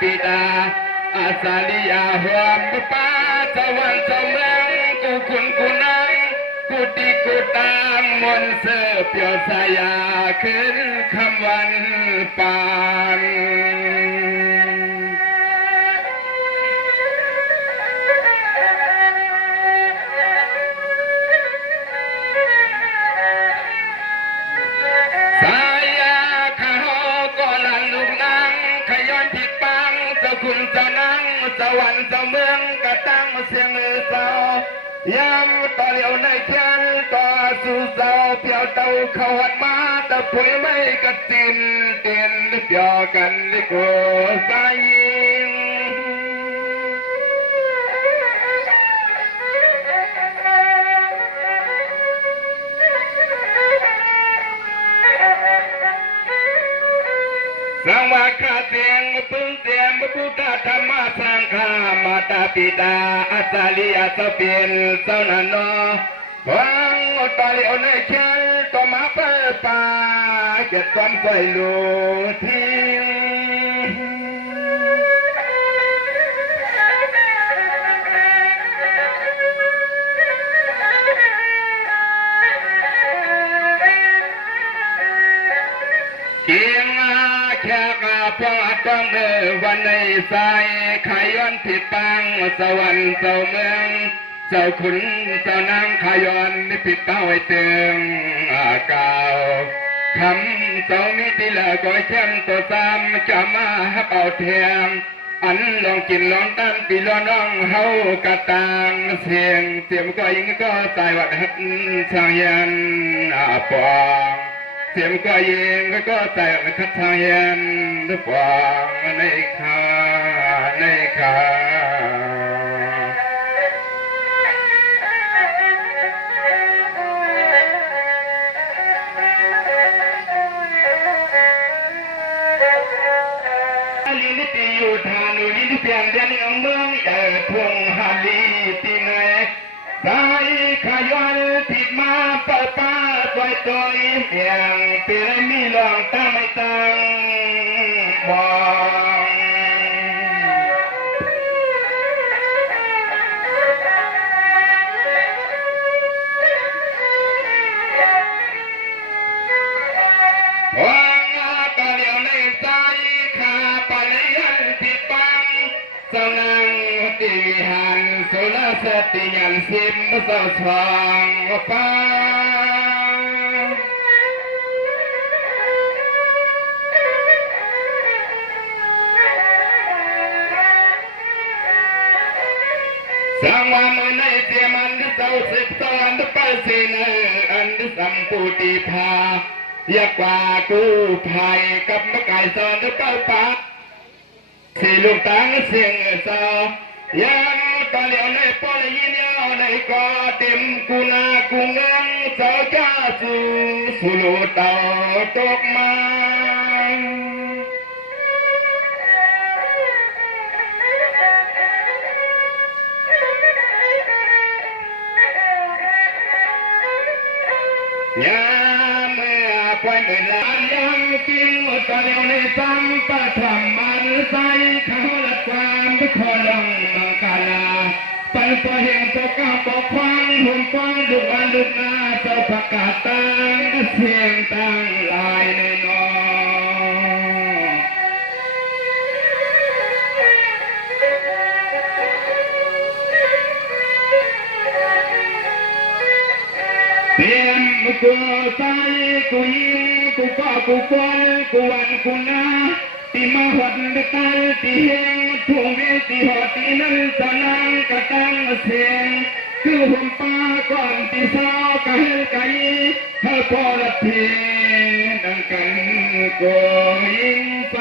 ปิดาอาสาลีอาหัวป้าสวรรค์เมืองกูคุณกูนังกูตีกูตามมนเสือเปียวสายาขึ้นคำวันปานสายาข้าก็ลันลูกนางขย้อนผิดปังเจ้าคุณเจ้านังสวรรค์เจ้าเมืองกระตั้งเสียงเศร้ายามต่อเหลียวในเทียนต่อสู่เศร้าเพียวเต่าเขาหัดมาตะปุยไม่กระตินเตียนเปียวกันลิโกสายยิงสังวาคาเสียงปึ้งเสียงพุทธธรรมสังฆามาตาปิดาอาสาลีอาสเปียนเจ้านันนอวังตาเลียวในเชียนต่อมาเปิดป่าเก็บความใส่ลูทิ้งเกียงแค่กาพงอัดต้องเดินวันในสายขย้อนผิดปังสวรรค์เจ้าเมืองเจ้าขุนเจ้านางขย้อนผิดเต้าไอ้เตืองเก่าคำเจ้ามีที่ละก็แช่มตัวซ้ำจะมาฮับเอาเทียงอันลองกินลองตั้งปีลองน้องเฮากระตังเสียงเสียมก็ยิงก็ตายวัดหัดชางยันปองเสียมก็ยิงก็ตายวัดหัดชางยันปองในขาในขาลินตีอยู่ทานุลินเพียงเดียนเมืองพวงฮาลีตีไหนสายขย้อนผิดมาเปิดป้าตัวตัวเพียงเปลี่ยนมีลองตั้งไม่ตั้งมองเจ้านางตีหันสุรสติยันสิมเจ้าทองป้าสังวามือในเจียมันเจ้าสิบตอนไปสินอันสัมปูติภายากกว่ากู้ภัยกับมะไก่ซอนเป้าปากสี่ลูกตังเสียงเศร้ายังตอนเหลียวในปอลยินยาวในกอเต็มกุนากุงเงิงเจ้าจ้าสู่สุโลเต่าตกมายามเมื่อควันเวลายังกินตอนเหลียวในซ้ำปะทำมันใส่เขาละความทุกคนลงมังกาลาไปพอเห็นตัวก้าวปกคว้างหุ่นฟ้องดุอันดุหน้าเจ้าประกาศตั้งเสียงตั้งลายในนอเตรียมกูใส่กูยิงกูป้ากูฟอนกูวันกูนาที่มาหดตันที่เฮงทุ่งเวทีหดที่นั้นสนังกระตั้งเสียงคือหุ่นป้าก่อนที่สาวกะเฮลกะยีให้พอละเพียดังกันกูยิงไป